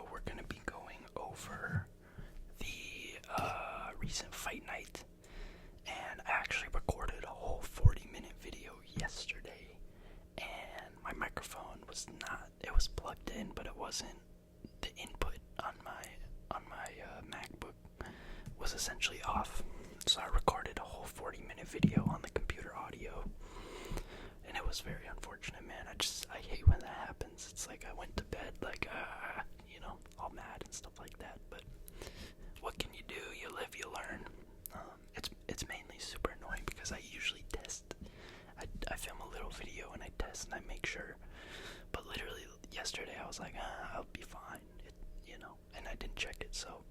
video, we're going to be going over the recent fight night. And I actually recorded a whole 40-minute video yesterday. And my microphone was it was plugged in, but it wasn't. The input on my MacBook was essentially off. So I recorded a whole 40-minute video on the computer audio. And it was very unfortunate, man. I hate when that happens. It's like I went to bed all mad and stuff like that. But what can you do? You live, you learn. It's mainly super annoying because I usually test. I film a little video and I test and I make sure. But literally yesterday I was like, I'll be fine. And I didn't check it. So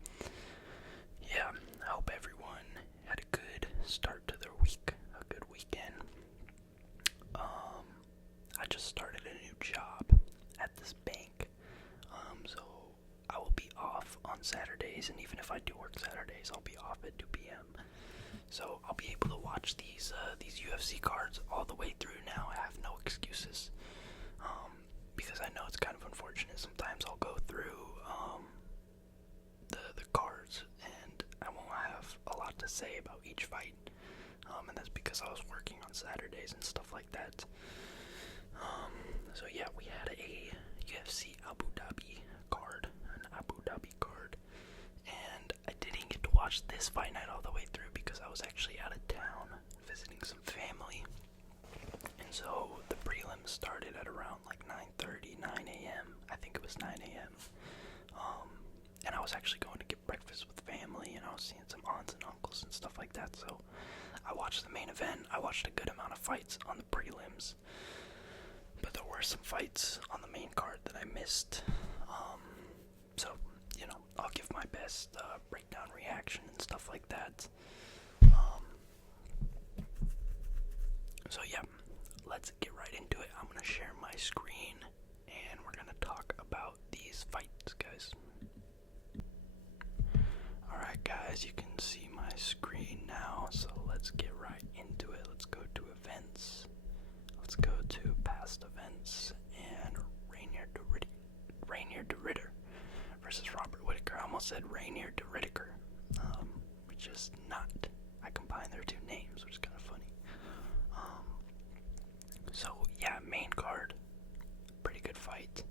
yeah, I hope everyone had a good start to their week, a good weekend. I just started a new job at this bank, so I will be off on Saturdays, and even if I do work Saturdays, I'll be off at 2 p.m. So I'll be able to watch these UFC cards all the way through now. I have no excuses, because I know it's kind of unfortunate. Sometimes I'll go through the cards, and I won't have a lot to say about each fight, and that's because I was working on Saturdays and stuff like that. So yeah, we had a UFC Abu Dhabi card, and I didn't get to watch this fight night all the way through because I was actually out of town visiting some family, and so the prelims started at around like 9:30, 9 a.m. I think it was 9 a.m. And I was actually going to get breakfast with family, and I was seeing some aunts and uncles and stuff like that, so I watched the main event. I watched a good amount of fights on the prelims, but there were some fights on the main card that I missed. So, I'll give my best breakdown reaction and stuff like that. So yeah, let's get right into it. I'm going to share my screen, and we're going to talk about these fights, guys. Alright guys, you can see my screen now, so let's get right into it. Let's go to events. Let's go to past events, and Rainier de Ridder versus Robert Whittaker. I almost said Rainier de Whittaker, which is not. I combined their two names, which is kind of funny. So yeah, main card, pretty good fight.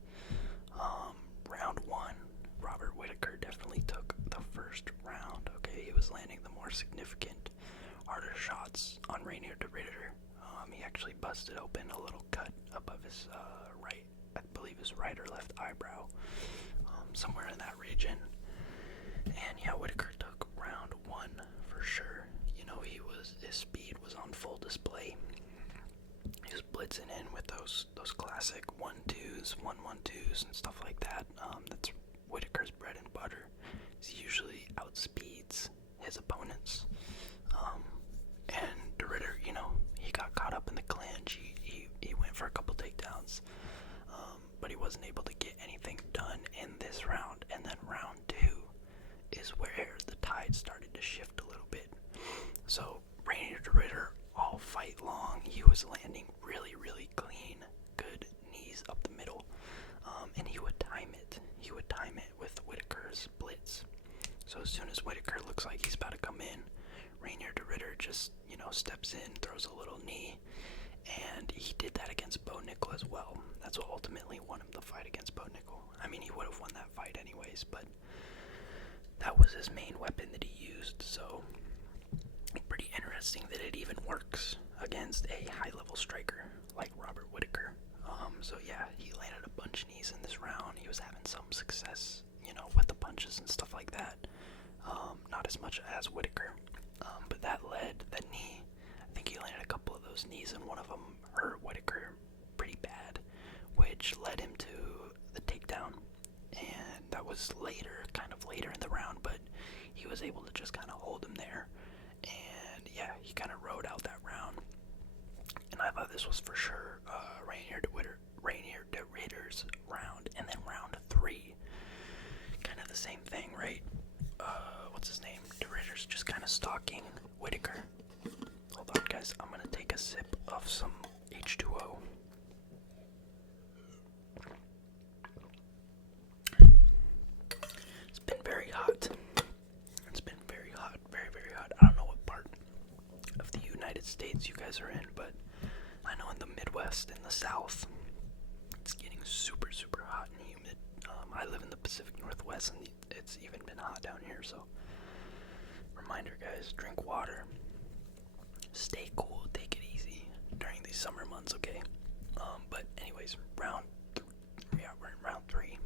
Round one, Robert Whittaker definitely took the first round. Okay, he was landing the more significant, harder shots on Rainier de Ridder. He actually busted open a little cut above his right or left eyebrow, somewhere in that region. And yeah, Whittaker took round one for sure. His speed was on full display. He was blitzing in with those classic 1-2s, 1-1-2s and stuff like that. That's Whittaker's bread and butter. He usually outspeeds his opponents. And de Ridder, he got caught up in the clinch. He went for a couple takedowns, but he wasn't able to get anything done in this round. And then round two is where the tide started to shift a little bit. So Rainier de Ridder, all fight long, he was landing really, really clean, good knees up the middle, and he would time it. He would time it with Whittaker's blitz. So as soon as Whittaker looks like he's about to come in, Rainier de Ridder just, steps in, throws a little knee, and he did that against Bo Nickel as well. That's what ultimately won him the fight against Bo Nickel. I mean, he would have won that fight anyways, but that was his main weapon that he used, so pretty interesting that it even works against a high-level striker like Robert Whittaker. So yeah, he landed a bunch of knees in this round. He was having some success, with the punches and stuff like that. Not as much as Whittaker, but that knee, I think he landed a couple of those knees, and one of them hurt Whittaker pretty bad, which led him to the takedown. And that was kind of later in the round, but he was able to just kind of hold him there. And yeah, he kind of rode out that round. And I thought this was for sure Rainier de Ridder's round. And then round three, kind of the same thing, right? What's his name? De Ridder's just kind of stalking Whittaker. Hold on, guys. I'm going to take a sip of some H2O. United States you guys are in, but I know in the Midwest, in the South, it's getting super, super hot and humid. I live in the Pacific Northwest, and it's even been hot down here, so reminder, guys, drink water, stay cool, take it easy during these summer months, okay? But anyways, we're in round 3.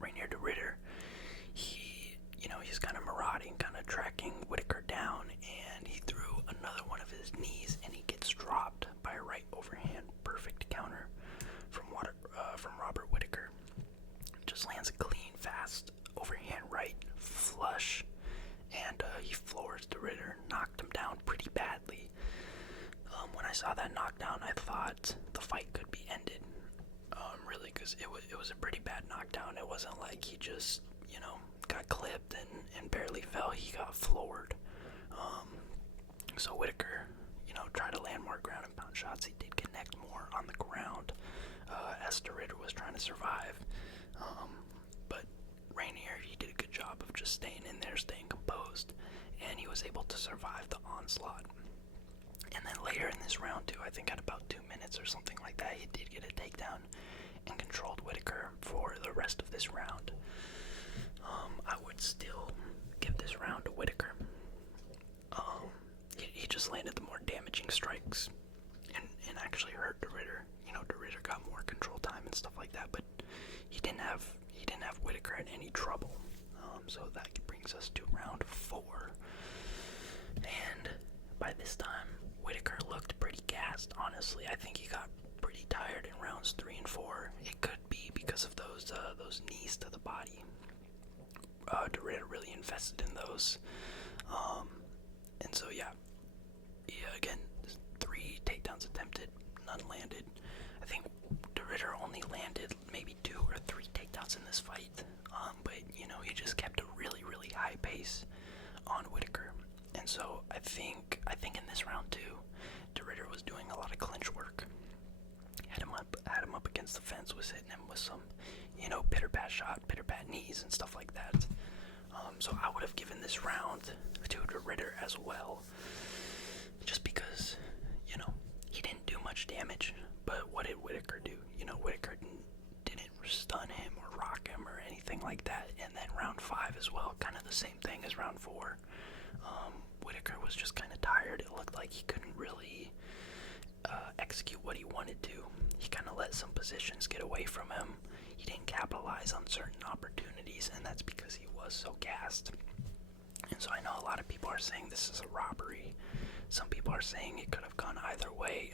Rainier de Ridder, he's kind of marauding, kind of tracking Whittaker down, and he threw another one of his knees, and he gets dropped by a right overhand perfect counter from Robert Whittaker. Just lands a clean, fast overhand right flush, and he floors de Ridder, knocked him down pretty badly. When I saw that knockdown, I thought the fight could be ended, really, because it was a pretty bad knockdown. It wasn't like he just, got clipped and barely fell. He got floored. So Whittaker, tried to land more ground and pound shots. He did connect more on the ground as de Ridder was trying to survive. But Rainier, he did a good job of just staying in there, staying composed, and he was able to survive the onslaught. And then later in this round, too, I think at about 2 minutes or something like that, he did get a takedown and controlled Whittaker for the rest of this round. I would still give this round to Whittaker. He just landed the more damaging strikes and actually hurt de Ridder. De Ridder got more control time and stuff like that, but he didn't have Whittaker in any trouble. So that brings us to round 4. And by this time, Whittaker looked pretty gassed, honestly. I think he got pretty tired in rounds 3 and 4. It could be because of those knees to the body. De Ridder really invested in those. And so, again, 3 takedowns attempted, none landed. I think de Ridder only landed maybe 2 or 3 takedowns in this fight. But, he just kept a really, really high pace on Whittaker. And so I think in this round 2, de Ridder was doing a lot of clinch work. Had him up against the fence, was hitting him with some, pitter-pat knees and stuff like that. So I would have given this round to de Ridder as well, just because, he didn't do much damage. But what did Whittaker do? Whittaker didn't stun him or rock him or anything like that. And then round 5 as well, kind of the same thing as round 4. Whittaker was just kind of tired. It looked like he couldn't really execute what he wanted to. He kind of let some positions get away from him. He didn't capitalize on certain opportunities, and that's because he was so gassed. And so I know a lot of people are saying this is a robbery. Some people are saying it could have gone either way,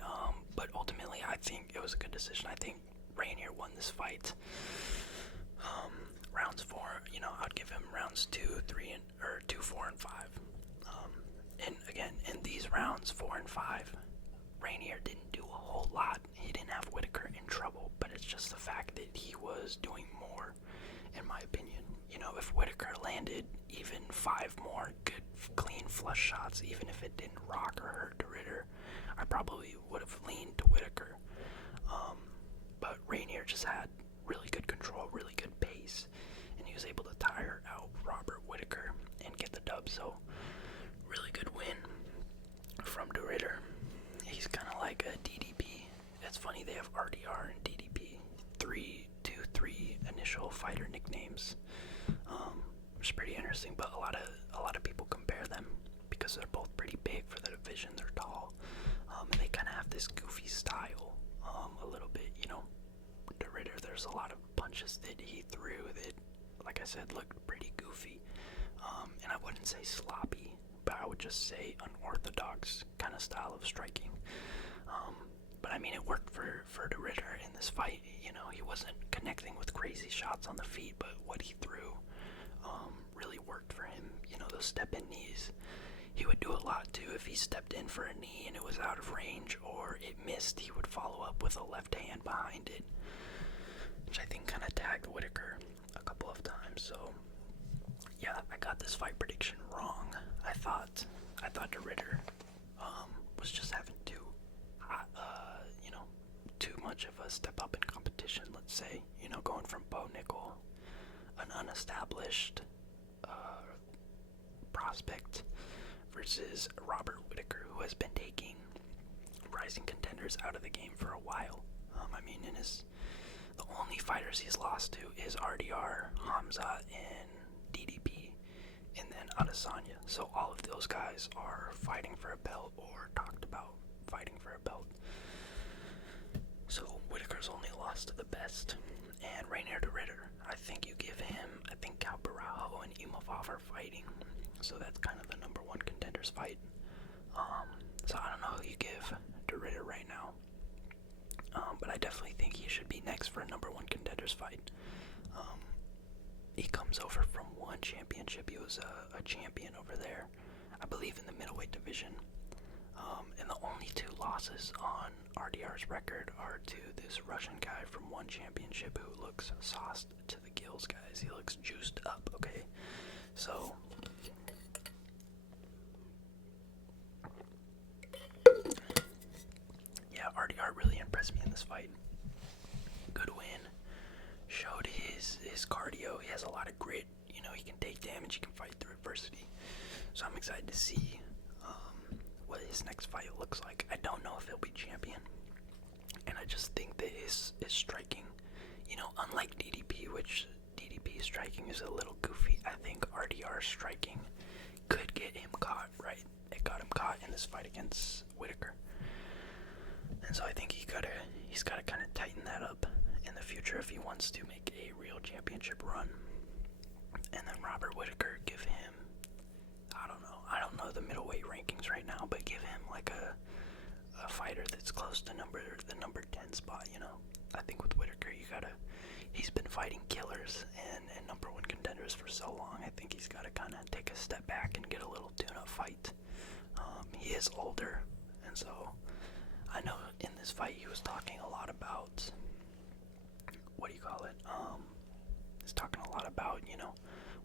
but ultimately I think it was a good decision. I think Rainier won this fight. Rounds 4, I'd give him rounds 2, 4, and 5. And again, in these rounds 4 and 5, Rainier didn't do a whole lot. He didn't have Whittaker in trouble, but it's just the fact that he was doing more, in my opinion. If Whittaker landed even 5 more good, clean flush shots, even if it didn't rock or hurt de Ridder, I probably would have leaned to Whittaker. But Rainier just had really good control, really good pace, and he was able to tire out Robert Whittaker and get the dub. So really good win from de Ridder. He's kind of like a DDP. It's funny, they have RDR and DDP, 3 initial fighter nicknames, which is pretty interesting. But a lot of people compare them because they're both pretty big for the division. They're tall, and they kind of have this goofy style, a little bit. De Ridder, there's a lot of punches that he threw that, like I said, looked pretty goofy, and I wouldn't say sloppy, but I would just say unorthodox kind of style of striking. But I mean, it worked for de Ridder in this fight. He wasn't connecting with crazy shots on the feet, but what he threw really worked for him. Those step-in knees. He would do a lot too. If he stepped in for a knee and it was out of range or it missed, he would follow up with a left hand behind it, which I think kind of tagged Whittaker a couple of times. So yeah, I got this fight prediction wrong. I thought de Ridder was just having too much of a step up in competition, let's say, going from Bo Nickel, an unestablished prospect, versus Robert Whittaker, who has been taking rising contenders out of the game for a while. The only fighters he's lost to is RDR, Hamza, and DDP, and then Adesanya. So all of those guys are fighting for a belt or talked about fighting for a belt. So Whittaker's only lost to the best. And Rainier de Ridder, I think Barriault and Imavov are fighting. So that's kind of the number one contenders fight. So I don't know who you give de Ridder right now. But I definitely think he should be next for a number one contenders fight. He comes over from one championship. He was a champion over there, I believe, in the middleweight division. And the only two losses on RDR's record are to this Russian guy from one championship who looks sauced to the gills, guys. He looks juiced up, okay? So yeah, RDR really impressed me in this fight. Good win. Showed his cardio. He has a lot of grit. He can take damage. He can fight through adversity. So I'm excited to see what his next fight looks like. I don't know if he'll be champion. And I just think that his striking, unlike DDP, which DDP striking is a little goofy, I think RDR striking could get him caught, right? It got him caught in this fight against Whittaker. And so I think he's got to kind of tighten that up in the future if he wants to make a real championship run. And then Robert Whittaker, give him, I don't know the middleweight rankings right now, but give him like a fighter that's close to the number 10 spot, I think with Whittaker, he's been fighting killers and number one contenders for so long. I think he's got to kind of take a step back and get a little tune-up fight. He is older, and so I know in this fight he was talking a lot about, he's talking a lot about,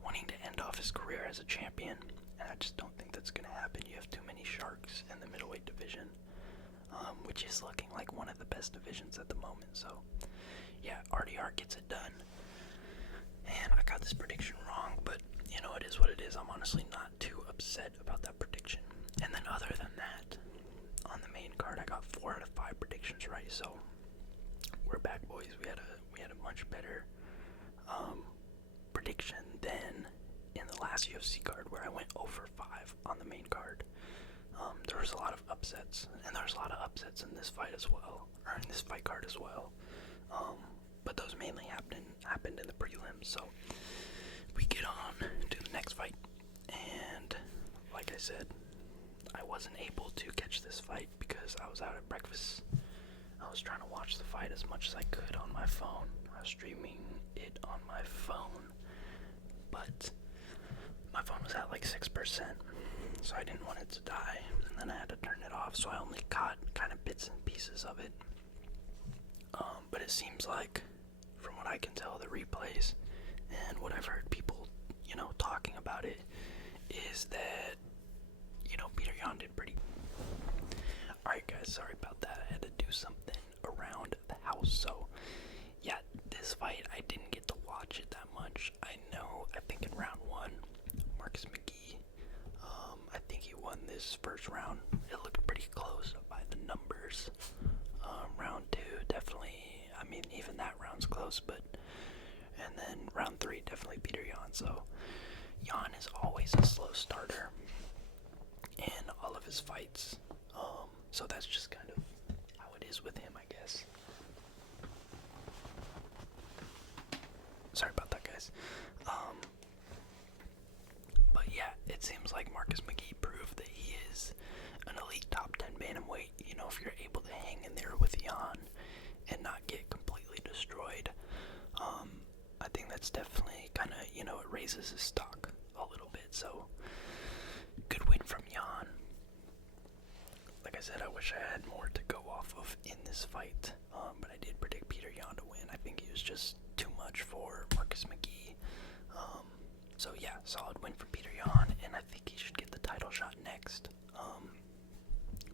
wanting to end off his career as a champion, and I just don't think that's going to happen. You have too many sharks in the middleweight division, which is looking like one of the best divisions at the moment. So yeah, RDR gets it done, and I got this prediction wrong, but it is what it is. I'm honestly not too upset about that prediction. And then other than that, on the main card, I got 4 out of 5 predictions right, so we're back, boys. We had a much better prediction than in the last UFC card where I went over 5 on the main card. There was a lot of upsets, and there's a lot of upsets in this fight as well, or in this fight card as well. But those mainly happened in the prelims. So we get on to the next fight, and like I said, I wasn't able to catch this fight because I was out at breakfast. I was trying to watch the fight as much as I could on my phone. I was streaming it on my phone, but my phone was at like 6%, so I didn't want it to die, and then I had to turn it off, so I only caught kind of bits and pieces of it. But it seems like, from what I can tell, the replays and what I've heard people, talking about it, is that, Peter Yan did pretty. Alright guys, sorry about that. I had to do something around the house. So, yeah, this fight, I didn't get to watch it that much. I think in round 1, Marcus McGhee, I think he won this first round. It looked pretty close by the numbers. Round 2, definitely, even that round's close, and then round 3, definitely Peter Yan. So, Yan is always a slow starter in all of his fights. So that's just kind of how it is with him, I guess. Sorry about that, guys. But yeah, it seems like Marcus McGhee proved that he is an elite top 10 bantamweight. If you're able to hang in there with Yan and not get completely destroyed, I think that's definitely kind of, it raises his stock a little bit. So, good win from Yan. Like I said, I wish I had more to go off of in this fight, but I did predict Peter Yan to win. I think he was just too much for Marcus McGhee. So yeah, solid win for Peter Yan, and I think he should get the title shot next.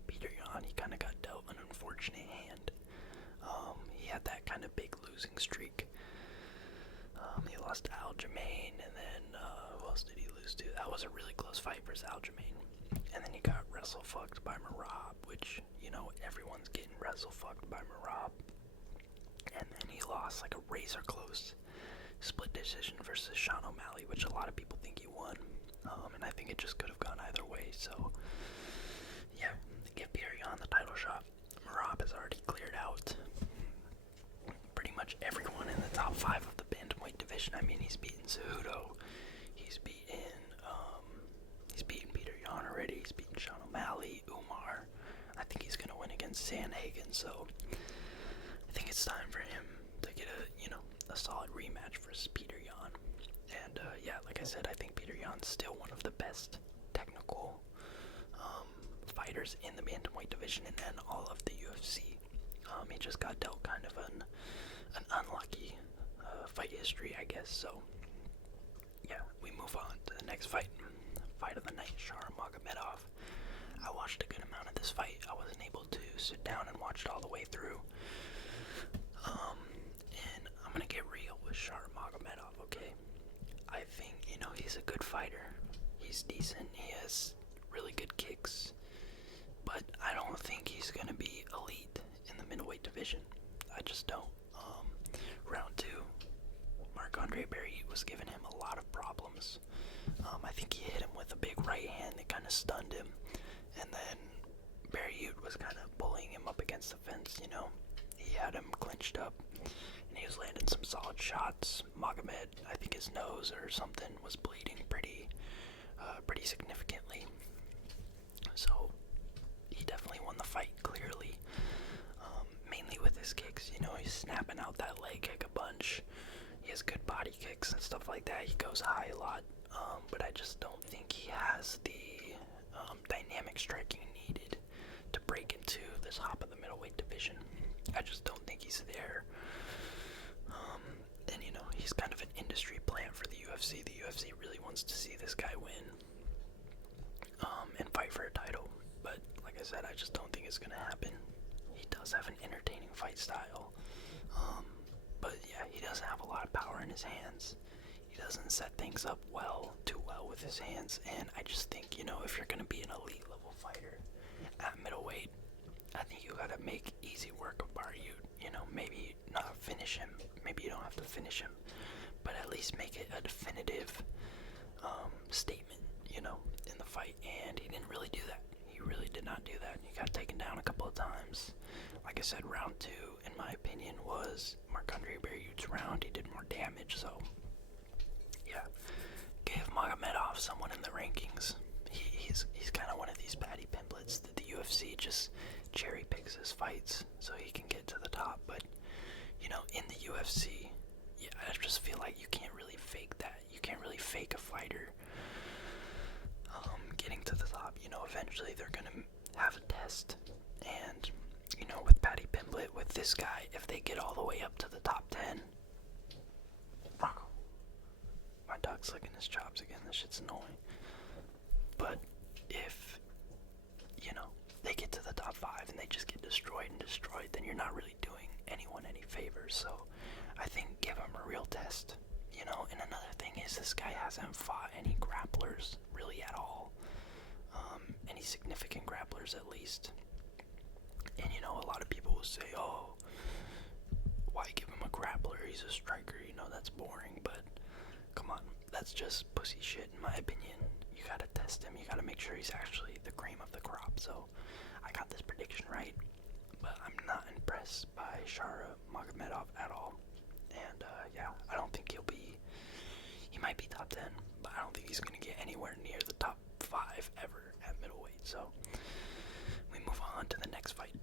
Peter Yan, he kind of got dealt an unfortunate hand. He had that kind of big losing streak. He lost to Aljamain, and then who else did he lose to? That was a really close fight versus Aljamain. And then he got wrestle fucked by Merab, which, everyone's getting wrestle fucked by Merab. And then he lost like a razor close split decision versus Sean O'Malley, which a lot of people think he won. And I think it just could have gone either way. So, yeah, give Peter Yan the title shot. Merab has already cleared out pretty much everyone in the top 5 of the bantamweight division. I mean, he's beaten Cejudo, he's beaten Peter Yan already, he's beaten Sean O'Malley, Umar. I think he's gonna win against Sandhagen, so I think it's time for him to get a solid rematch versus Peter Yan. And yeah, like I said, I think Peter Yan's still one of the best technical fighters in the bantamweight division and in all of the UFC. He just got dealt kind of an unlucky fight history, I guess. So yeah, we move on to the next fight. Fight of the night, Magomedov. I watched a good amount of this fight. I wasn't able to sit down and watch it all the way through. And I'm gonna get real with Magomedov, okay? I think, he's a good fighter. He's decent. He has really good kicks. But I don't think he's gonna be elite in the middleweight division. I just don't. Round 2, Marc-Andre Barriault was giving him a lot of problems. I think he hit him with a big right hand that kind of stunned him, and then Barriault was kind of bullying him up against the fence. He had him clinched up, and he was landing some solid shots. Magomed, I think his nose or something was bleeding pretty significantly. So he definitely won the fight clearly. Mainly with his kicks, he's snapping out that leg kick a bunch. He has good body kicks and stuff like that. He goes high a lot, but I just don't think he has the dynamic striking needed to break into the top of the middleweight division. I just don't think he's there. And he's kind of an industry plant for the UFC. The UFC really wants to see this guy win and fight for a title. But like I said, I just don't think it's gonna happen. He does have an entertaining fight style. But yeah, he doesn't have a lot of power in his hands. He doesn't set things up too well with his hands. And I just think, if you're gonna be an elite level fighter at middleweight, I think you gotta make easy work of Barriault. Maybe not finish him. Maybe you don't have to finish him, but at least make it a definitive statement, in the fight. And he didn't really do that. He really did not do that. He got taken down a couple of times. Like I said, round 2, in my opinion, was Marc-Andre Barriault's round. He did more damage, so yeah. Give Magomedov someone in the rankings. He's kind of one of these patty pimplets that the UFC just cherry picks his fights so he can get to the top. But in the UFC, yeah, I just feel like you can't really fake that. You can't really fake a fighter getting to the top. Eventually they're gonna have a test, and with Patty Pimblett, with this guy, if they get all the way up to the top 10, my dog's licking his chops again. This shit's annoying. But if they get to the top 5 and they just get destroyed, then you're not really doing anyone any favors. So I think give him a real test. And another thing is, this guy hasn't fought any grapplers really at all. Any significant grapplers at least. And a lot of people will say, oh, why give him a grappler? He's a striker, that's boring. But come on, that's just pussy shit in my opinion. You gotta test him. You gotta make sure he's actually the cream of the crop. So I got this prediction right, but I'm not impressed by Magomedov at all. And yeah, I don't think he might be top 10, but I don't think he's gonna get anywhere near the top 5 ever at middleweight. So we move on to the next fight.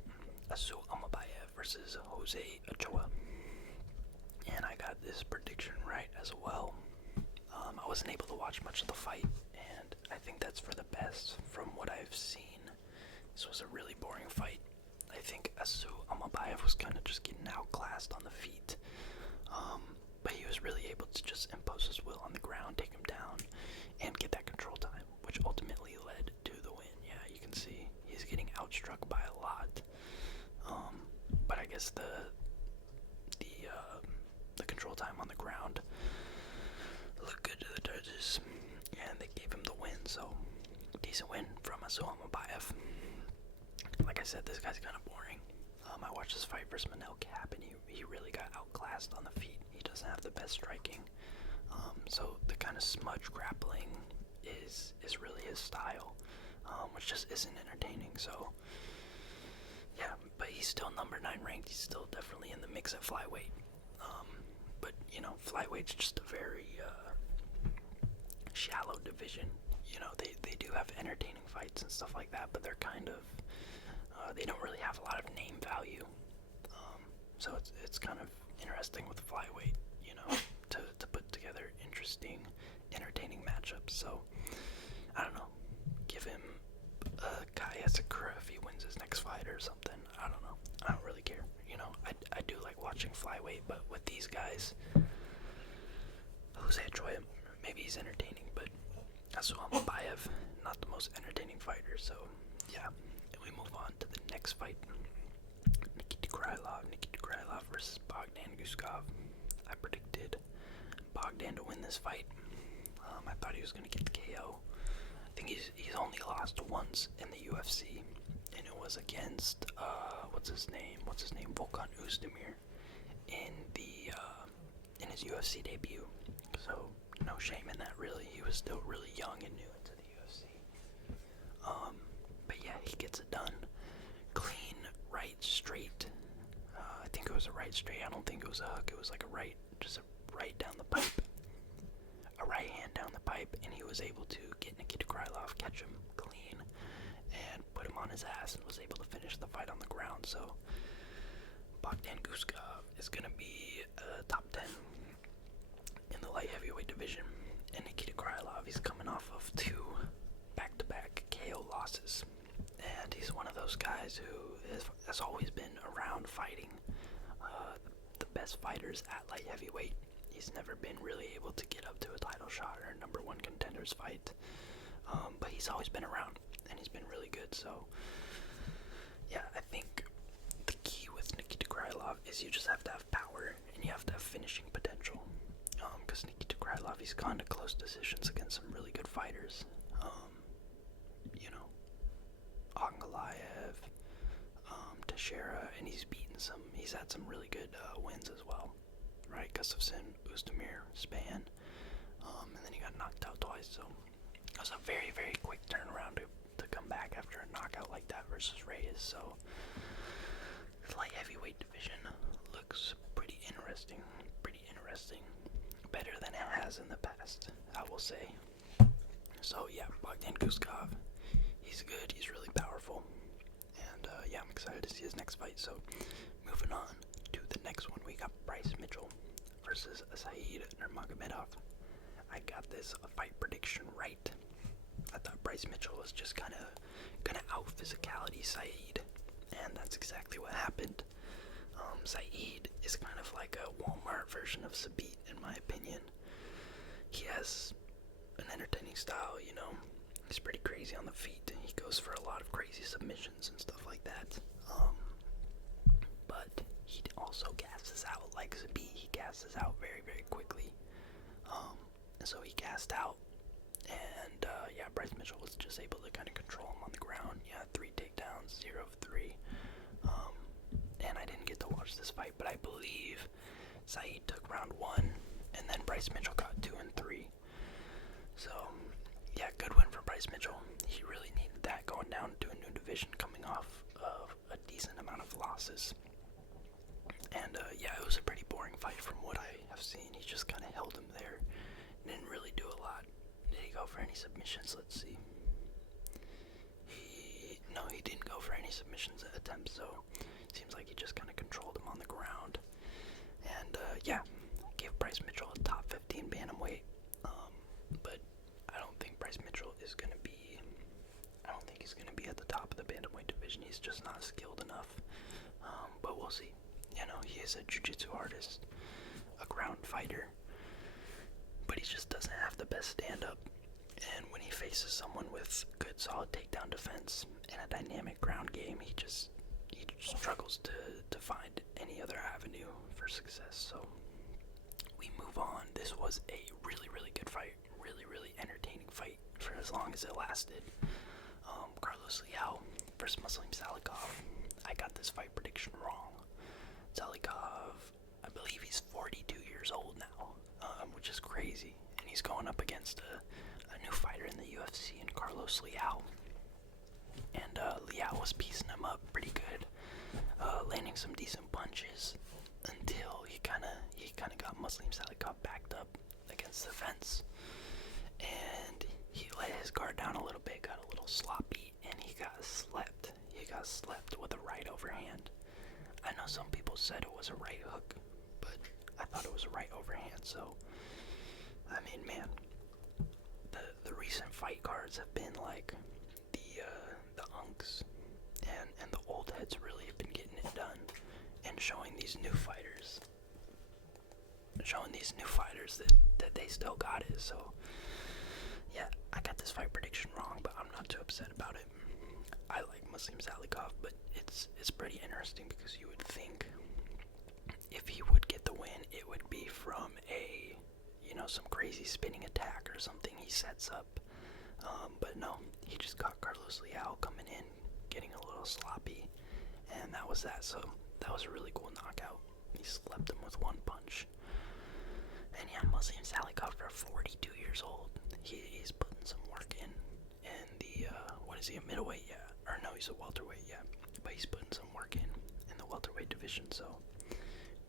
Almabayev versus Jose Ochoa. And I got this prediction right as well. I wasn't able to watch much of the fight, and I think that's for the best from what I've seen. This was a really boring fight. I think Almabayev was kind of just getting outclassed on the feet. But he was really able to just impose his will on the ground, take him down, and get that control time, which ultimately led to the win. Yeah, you can see he's getting outstruck by a lot. But I guess the control time on the ground looked good to the judges, and they gave him the win. So decent win from So Almabayev. Like I said, this guy's kind of boring. I watched this fight versus Manel Cap, and he really got outclassed on the feet. He doesn't have the best striking. So the kind of smudge grappling is really his style, which just isn't entertaining. So yeah, but he's still number 9 ranked. He's still definitely in the mix at flyweight. But you know, flyweight's just a very shallow division. You know, they do have entertaining fights and stuff like that, but they're kind of they don't really have a lot of name value. So it's kind of interesting with flyweight, you know, to put together interesting, entertaining matchups. So I don't know, give him Kai Asakura if he wins his next fight or something. I don't know. I don't really care. You know, I do like watching flyweight, but with these guys, Jose Ochoa, maybe he's entertaining, but Almabayev, not the most entertaining fighter. So yeah, and we move on to the next fight. Nikita Krylov versus Bogdan Guskov. I predicted Bogdan to win this fight. I thought he was going to get the KO. I think he's only lost once in the UFC, and it was against what's his name, Volkan Oezdemir in his UFC debut. So no shame in that, really. He was still really young and new into the UFC. But yeah, he gets it done. Clean, right, straight. I think it was a right straight. I don't think it was a hook. It was like a right, just a right down the pipe. A right hand down the pipe, and he was able to get Nikita Krylov, catch him clean, and put him on his ass, and was able to finish the fight on the ground. So Bogdan Guskov is going to be top 10 in the light heavyweight division, and Nikita Krylov, he's coming off of 2 back-to-back KO losses, and he's one of those guys who has always been around fighting the best fighters at light heavyweight. He's never been really able to get up to a title shot or a number 1 contenders fight, but he's always been around, and he's been really good. So yeah, I think the key with Nikita Krylov is you just have to have power, and you have to have finishing potential, because Nikita Krylov, he's gone to close decisions against some really good fighters. You know, Almabayev, Teixeira, and he's had some really good wins as well. Right, Gustafsson, Oezdemir, Span, and then he got knocked out twice. So it was a very, very quick turnaround to come back after a knockout like that versus Reyes. So the light heavyweight division looks pretty interesting. Better than it has in the past, I will say. So yeah, Bogdan Guskov, he's good, he's really powerful, and yeah, I'm excited to see his next fight. So moving on to the next one, we got Bryce Mitchell versus Saeed Nurmagomedov. I got this fight prediction right. I thought Bryce Mitchell was just gonna out physicality Saeed, and that's exactly what happened. Saeed is kind of like a Walmart version of Sabit, in my opinion. He has an entertaining style, you know. He's pretty crazy on the feet. He goes for a lot of crazy submissions and stuff like that. But he also gasses out like Zabit. He gasses out very, very quickly. And so he gassed out. And yeah, Bryce Mitchell was just able to kind of control him on the ground. Yeah, 3 takedowns, 0 of 3. And I didn't get to watch this fight, but I believe Saeed took round 1, and then Bryce Mitchell got 2 and 3. So yeah, good win for Bryce Mitchell. He really needed that going down to a new division, coming off of a decent amount of losses. And yeah, it was a pretty boring fight from what I have seen. He just kind of held him there, didn't really do a lot. Did he go for any submissions? Let's see. No, he didn't go for any submissions attempts, so it seems like he just kind of controlled him on the ground. And yeah, gave Bryce Mitchell a top 15 bantamweight. But I don't think Bryce Mitchell is going to be, I don't think he's going to be at the top of the bantamweight division. He's just not skilled enough. But we'll see. You know, he is a jiu-jitsu artist, a ground fighter, but he just doesn't have the best stand-up. And when he faces someone with good, solid takedown defense and a dynamic ground game, he just struggles to find any other avenue for success. So we move on. This was a really, really good fight. Really, really entertaining fight for as long as it lasted. Carlos Leal versus Muslim Salikhov. I got this fight prediction wrong. Salikhov, I believe he's 42 years old now, which is crazy. And he's going up against a new fighter in the UFC, in Carlos Leal. And Leal was piecing him up pretty good, landing some decent punches until he kind of got Muslim Salikhov backed up against the fence. And he let his guard down a little bit, got a little sloppy, and he got slept. He got slept with a right overhand. I know some people said it was a right hook, but I thought it was a right overhand. So, I mean, man, the recent fight cards have been like the unks and the old heads really have been getting it done and showing these new fighters that they still got it. So, yeah, I got this fight prediction wrong, but I'm not too upset about it. I like Muslim Salikhov, but it's pretty interesting because you would think if he would get the win, it would be from some crazy spinning attack or something he sets up. But no, he just got Carlos Leal coming in, getting a little sloppy, and that was that. So that was a really cool knockout. He slept him with one punch. And yeah, Muslim Salikhov, for 42 years old, he's putting some work in the, what is he, a middleweight? Yeah. Or no, he's a welterweight, yeah. But he's putting some work in the welterweight division, so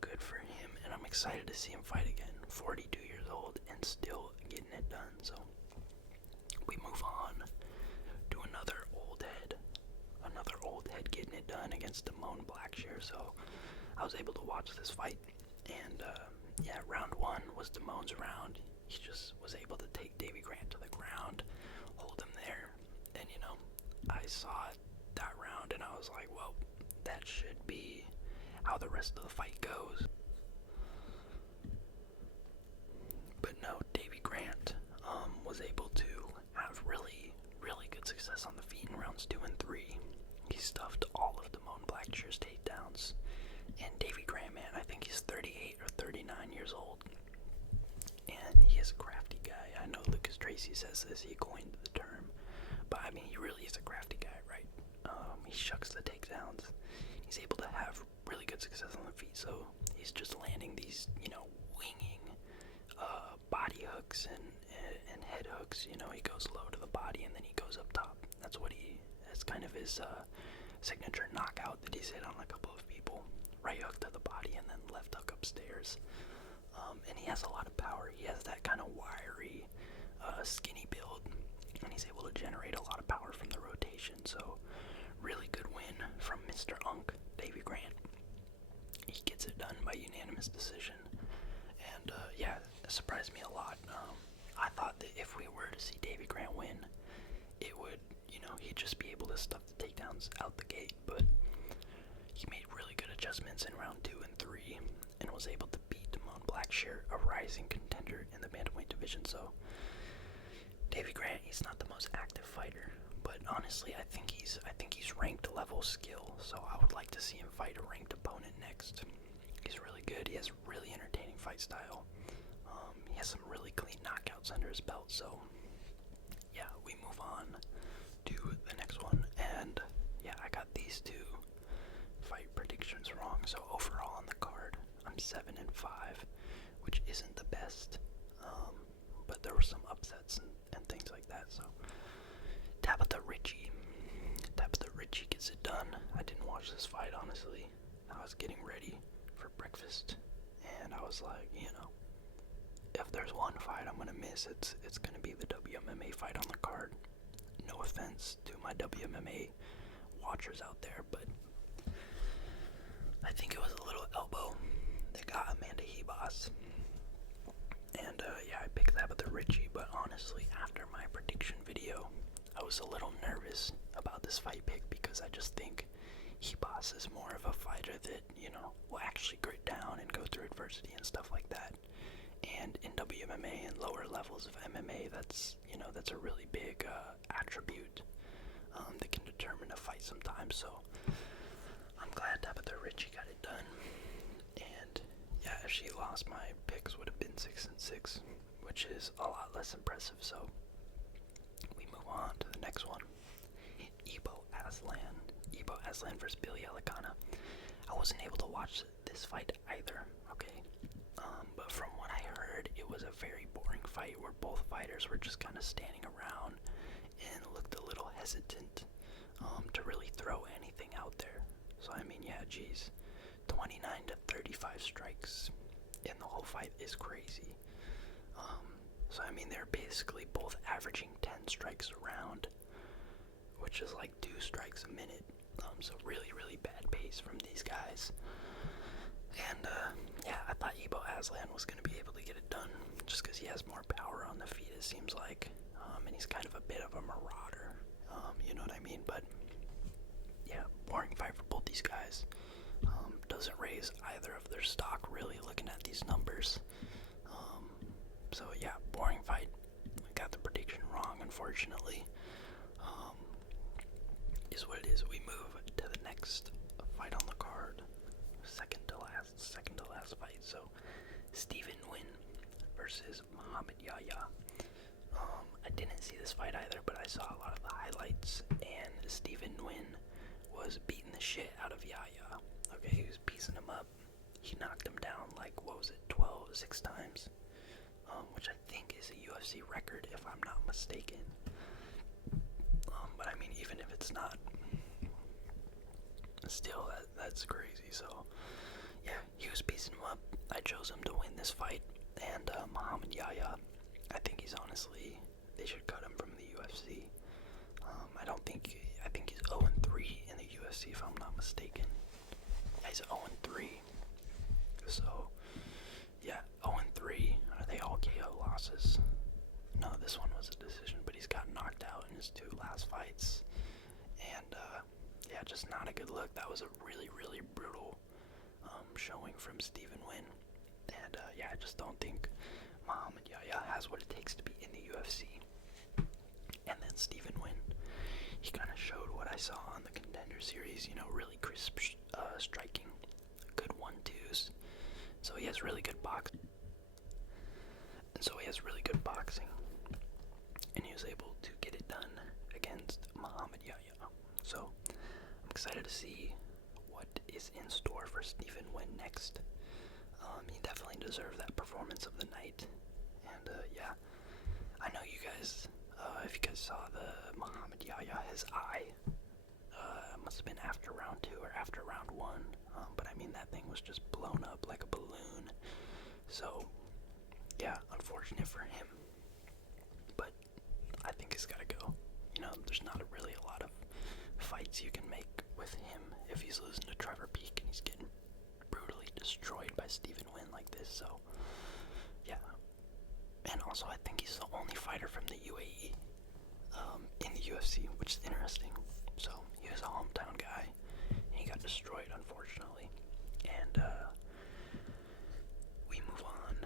good for him. And I'm excited to see him fight again. 42 years old and still getting it done. So we move on to another old head getting it done against Blackshear. So I was able to watch this fight, and yeah, round one was Damone's round. He just was able to take Davy Grant to the ground, hold him there, and I saw that round and I was like, well, that should be how the rest of the fight goes. But no, Davy Grant was able to have really, really good success on the feet in rounds 2 and 3. He stuffed all of Blackshear's takedowns. And Davy Grant, man, I think he's 38 or 39 years old. And he is a crafty guy. I know Lucas Tracy says this, he coined the term. But I mean, he really is a crafty guy, right? He shucks the takedowns. He's able to have really good success on the feet. So he's just landing these, winging body hooks and head hooks. He goes low to the body and then he goes up top. That's kind of his signature knockout that he's hit on a couple of people. Right hook to the body and then left hook upstairs. And he has a lot of power. He has that kind of wiry, skinny build, and he's able to generate a lot of power from the rotation. So really good win from Mr. Unk, Davy Grant. He gets it done by unanimous decision. And yeah, it surprised me a lot. I thought that if we were to see Davy Grant win, it would, he'd just be able to stuff the takedowns out the gate. But he made really good adjustments in round 2 and 3 and was able to beat Blackshear, a rising contender in the bantamweight division. So Davy Grant, he's not the most active fighter, but honestly, I think he's ranked level skill. So I would like to see him fight a ranked opponent next. He's really good. He has really entertaining fight style. He has some really clean knockouts under his belt. So yeah, we move on to the next one. And yeah, I got these two fight predictions wrong. So overall on the card, I'm 7-5, which isn't the best. But there were some upsets and things like that. So Tabitha Ritchie gets it done. I didn't watch this fight, honestly. I was getting ready for breakfast, and I was like, if there's one fight I'm gonna miss, it's gonna be the WMMA fight on the card. No offense to my WMMA watchers out there, but I think it was a little elbow that got Amanda Hebos. And yeah, I picked that with the Ritchie, but honestly, after my prediction video, I was a little nervous about this fight pick because I just think Hebos is more of a fighter that, will actually grit down and go through adversity and stuff like that. And in WMMA and lower levels of MMA, that's a really big attribute that can determine a fight sometimes. So I'm glad Tabitha Ritchie got it done. And yeah, if she lost, my picks would have been 6-6, which is a lot less impressive. So we move on to the next one. Ibo Aslan versus Billy Alicana. I wasn't able to watch this fight either, okay? But from what I heard, it was a very boring fight where both fighters were just kind of standing around and looked a little hesitant to really throw anything out there. So, I mean, yeah, geez. 29 to 35 strikes in the whole fight is crazy. So, I mean, they're basically both averaging 10 strikes a round, which is like 2 strikes a minute. So really, really bad pace from these guys. And, yeah, I thought Ibo Aslan was going to be able to get it done just because he has more power on the feet, it seems like. And he's kind of a bit of a marauder, you know what I mean? But, yeah, boring fight for both these guys. Doesn't raise either of their stock, really, looking at these numbers. So, yeah, boring fight. I got the prediction wrong, unfortunately. Is what it is. We move to the next fight on the card. Second to last fight. So, Stephen Nguyen versus Muhammad Yahya. I didn't see this fight either, but I saw a lot of the highlights, and Stephen Nguyen was beating the shit out of Yahya. Okay, he was piecing him up. He knocked him down like, 6 times? Which I think is a UFC record, if I'm not mistaken. But I mean, even if it's not, still, that's crazy. So, yeah, he was piecing him up. I chose him to win this fight, and Muhammad Yahya, I think he's honestly, they should cut him from the UFC. I think he's 0-3 in the UFC, if I'm not mistaken. Yeah, he's 0-3. So, yeah, 0-3. Are they all KO losses? No, this one was a decision, but he's got knocked out in his 2 last fights. And, yeah, just not a good look. That was a really, really brutal showing from Stephen Nguyen. And, yeah, I just don't think Muhammad Yahya has what it takes to be in the UFC. And then Stephen Nguyen, he kind of showed what I saw on the Contender Series, really crisp striking, good 1-2s. So he has really good boxing. And he was able to get it done against Muhammad Yahya. So I'm excited to see what is in store for Stephen Nguyen next. He definitely deserved that performance of the night. And yeah, I know you guys, if you guys saw the Muhammad Yahya, his eye, must have been after round 2 or after round 1. But I mean, that thing was just blown up like a balloon. So, yeah, unfortunate for him. But I think he's got to go. There's not really a lot of fights you can make with him if he's losing to Trevor Peek and he's getting brutally destroyed by Stephen Nguyen like this. So, yeah. And also, I think he's the only fighter from the UAE in the UFC, which is interesting. So, he was a hometown guy, and he got destroyed, unfortunately. And, we move on.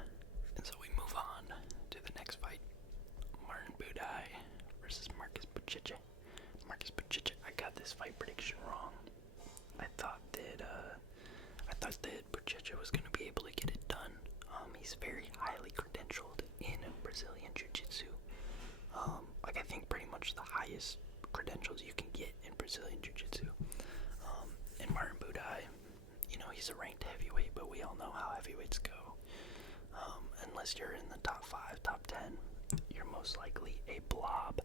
And so we move on to the next fight. Martin Buday versus Marcus Buchecha. I got this fight prediction wrong. I thought that Buchecha was going to be able to get it done. He's very highly credentialed in Brazilian Jiu-Jitsu. I think pretty much the highest credentials you can get in Brazilian Jiu-Jitsu. And Martin Buday, he's a ranked heavyweight, but we all know how heavyweights go. Unless you're in the top 5, top 10, you're most likely a blob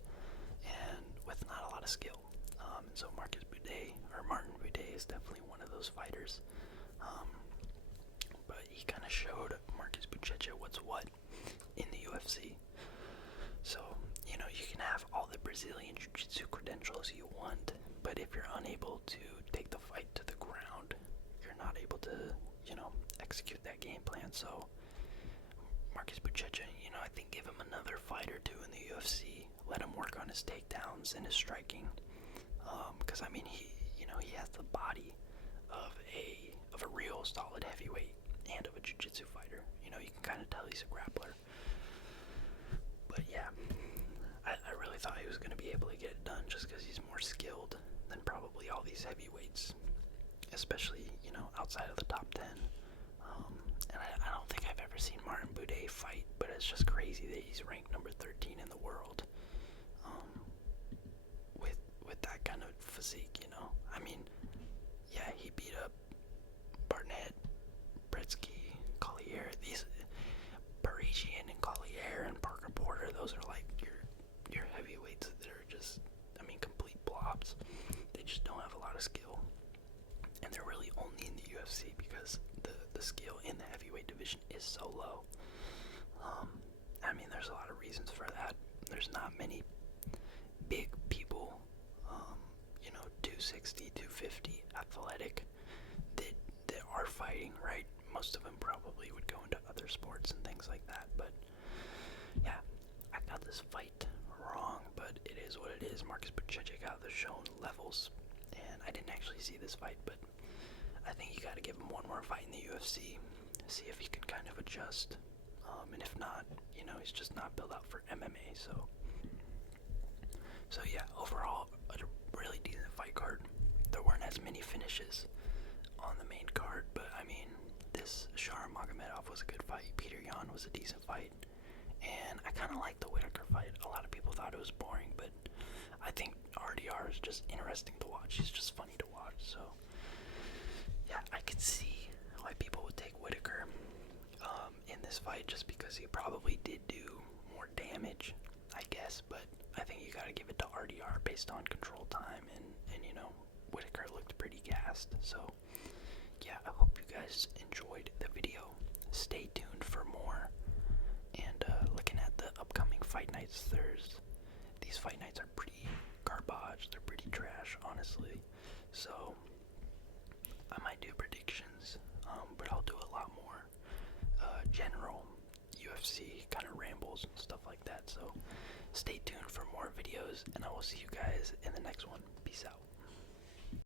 and with not a lot of skill. And so Martin Buday is definitely one of those fighters. But he kind of showed Marcus Buchecha what's what in the UFC. So, you can have all the Brazilian Jiu-Jitsu credentials you want, but if you're unable to take the fight to the ground, you're not able to, execute that game plan. So, Marcus Buchecha, I think give him another fight or 2 in the UFC. Let him work on his takedowns and his striking. Because, I mean, he has the body of a real solid heavyweight and of a jiu-jitsu fighter. You can kind of tell he's a grappler. But, yeah, I really thought he was going to be able to get it done just because he's more skilled than probably all these heavyweights, especially, outside of the top 10. And I don't think I've ever seen Martin Buday fight, but it's just crazy that he's ranked number 13 in the world. With that kind kind of physique, you know? I mean, yeah, he beat up Barnett, Bretsky, Collier. These Parisian and Collier and Parker Porter, those are like your heavyweights that are just, I mean, complete blobs. They just don't have a lot of skill. And they're really only in the UFC because the skill in the heavyweight division is so low. I mean, there's a lot of reasons for that. There's not many big people, 260, 250, athletic, that are fighting, right? Most of them probably would go into other sports and things like that, but yeah, I got this fight wrong, but it is what it is. Marcus Buchecha got the shown levels, and I didn't actually see this fight, but I think you gotta give him one more fight in the UFC, see if he can kind of adjust, and if not, he's just not built out for MMA, so yeah, overall, a really decent fight card. There weren't as many finishes on the main card, but I mean, this Shara Magomedov was a good fight. Peter Yan was a decent fight, and I kind of liked the Whittaker fight. A lot of people thought it was boring, but I think RDR is just interesting to watch. He's just funny to watch, so yeah, I could see why people would take Whittaker in this fight, just because he probably did do more damage, I guess, but I think you gotta give it to RDR based on control time, and Whittaker looked pretty gassed. So yeah, I hope you guys enjoyed the video. Stay tuned for more, and looking at the upcoming fight nights, these fight nights are pretty garbage. They're pretty trash, honestly. So I might do predictions, but I'll do a lot more general UFC kind of rambles and stuff like that. So stay tuned for more videos, and I will see you guys in the next one. Peace out.